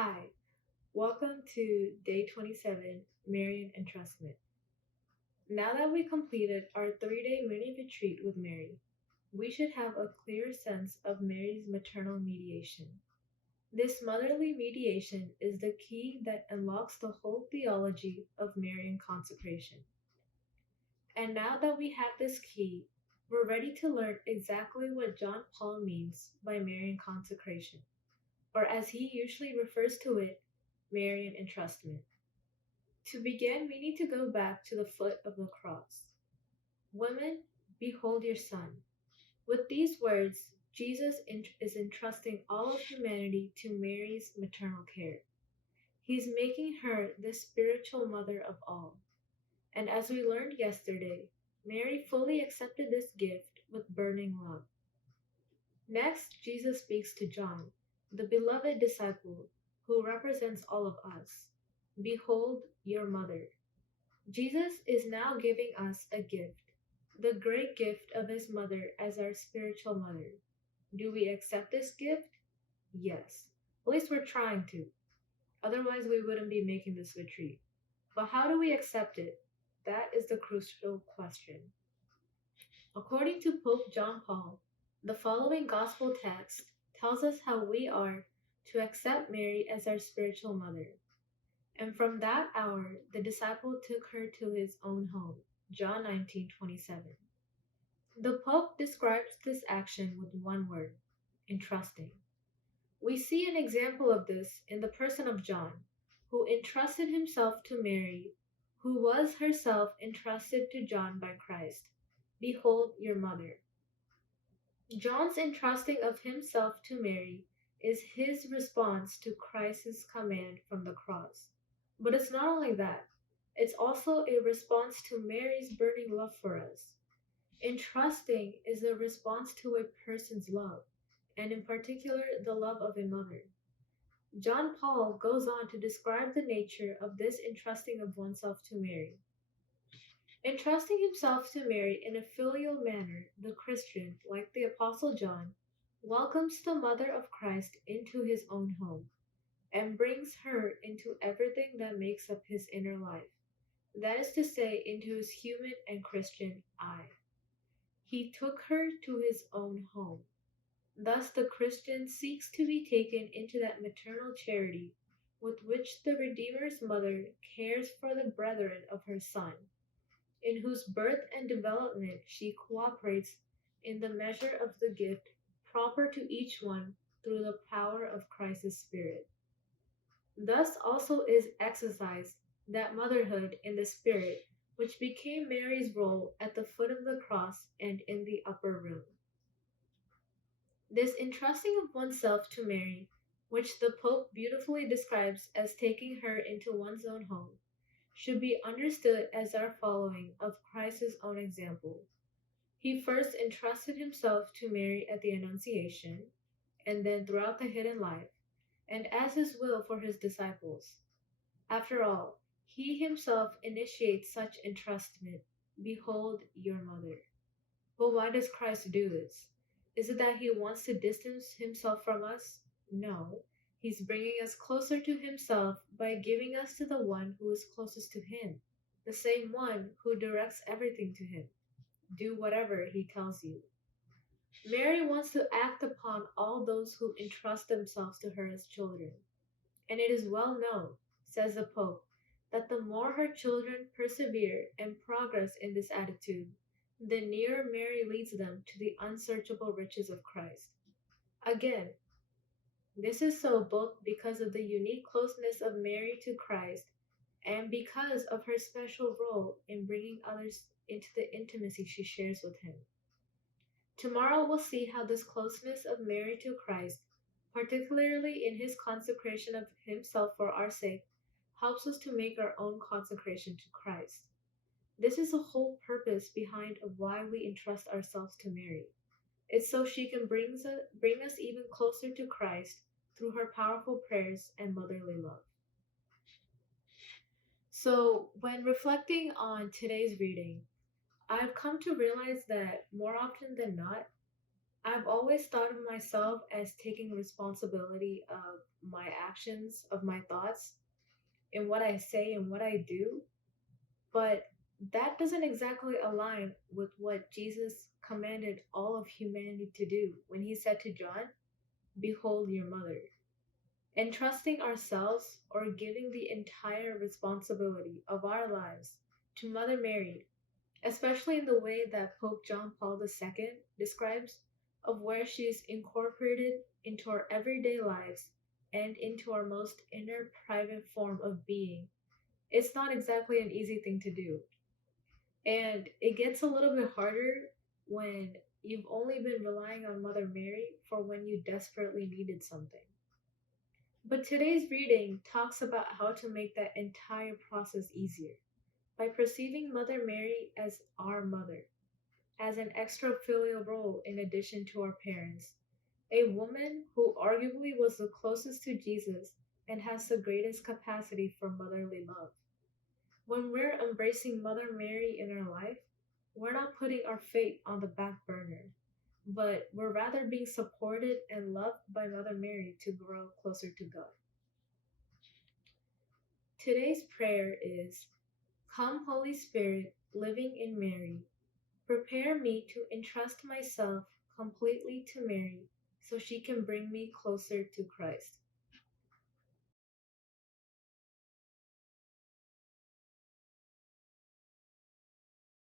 Hi, welcome to day 27, Marian Entrustment. Now that we completed our 3-day mini retreat with Mary, we should have a clear sense of Mary's maternal mediation. This motherly mediation is the key that unlocks the whole theology of Marian consecration. And now that we have this key, we're ready to learn exactly what John Paul means by Marian consecration, or as he usually refers to it, Marian Entrustment. To begin, we need to go back to the foot of the cross. Women, behold your son. With these words, Jesus is entrusting all of humanity to Mary's maternal care. He's making her the spiritual mother of all. And as we learned yesterday, Mary fully accepted this gift with burning love. Next, Jesus speaks to John, the beloved disciple who represents all of us. Behold your mother. Jesus is now giving us a gift, the great gift of his mother as our spiritual mother. Do we accept this gift? Yes. At least we're trying to. Otherwise, we wouldn't be making this retreat. But how do we accept it? That is the crucial question. According to Pope John Paul, the following gospel text tells us how we are to accept Mary as our spiritual mother. And from that hour, the disciple took her to his own home. John 19:27. The Pope describes this action with one word, entrusting. We see an example of this in the person of John, who entrusted himself to Mary, who was herself entrusted to John by Christ. Behold your mother. John's entrusting of himself to Mary is his response to Christ's command from the cross. But it's not only that, it's also a response to Mary's burning love for us. Entrusting is a response to a person's love, and in particular, the love of a mother. John Paul goes on to describe the nature of this entrusting of oneself to Mary. Entrusting himself to Mary in a filial manner, the Christian, like the Apostle John, welcomes the Mother of Christ into his own home and brings her into everything that makes up his inner life. That is to say, into his human and Christian I. He took her to his own home. Thus, the Christian seeks to be taken into that maternal charity with which the Redeemer's mother cares for the brethren of her Son, in whose birth and development she cooperates in the measure of the gift proper to each one through the power of Christ's Spirit. Thus also is exercised that motherhood in the Spirit which became Mary's role at the foot of the cross and in the upper room. This entrusting of oneself to Mary, which the Pope beautifully describes as taking her into one's own home, should be understood as our following of Christ's own example. He first entrusted himself to Mary at the Annunciation, and then throughout the hidden life, and as his will for his disciples. After all, he himself initiates such entrustment. Behold your mother. But why does Christ do this? Is it that he wants to distance himself from us? No, he's bringing us closer to himself by giving us to the one who is closest to him, the same one who directs everything to him. Do whatever he tells you. Mary wants to act upon all those who entrust themselves to her as children. And it is well known, says the Pope, that the more her children persevere and progress in this attitude, the nearer Mary leads them to the unsearchable riches of Christ. Again, this is so both because of the unique closeness of Mary to Christ and because of her special role in bringing others into the intimacy she shares with him. Tomorrow we'll see how this closeness of Mary to Christ, particularly in his consecration of himself for our sake, helps us to make our own consecration to Christ. This is the whole purpose behind of why we entrust ourselves to Mary. It's so she can bring us even closer to Christ through her powerful prayers and motherly love. So, when reflecting on today's reading, I've come to realize that more often than not, I've always thought of myself as taking responsibility of my actions, of my thoughts, and what I say and what I do, but that doesn't exactly align with what Jesus commanded all of humanity to do when he said to John, "Behold your mother." Entrusting ourselves or giving the entire responsibility of our lives to Mother Mary, especially in the way that Pope John Paul II describes, of where she is incorporated into our everyday lives and into our most inner private form of being. It's not exactly an easy thing to do. And it gets a little bit harder when you've only been relying on Mother Mary for when you desperately needed something. But today's reading talks about how to make that entire process easier by perceiving Mother Mary as our mother, as an extra filial role in addition to our parents, a woman who arguably was the closest to Jesus and has the greatest capacity for motherly love. When we're embracing Mother Mary in our life, we're not putting our fate on the back burner, but we're rather being supported and loved by Mother Mary to grow closer to God. Today's prayer is, "Come, Holy Spirit, living in Mary, prepare me to entrust myself completely to Mary so she can bring me closer to Christ."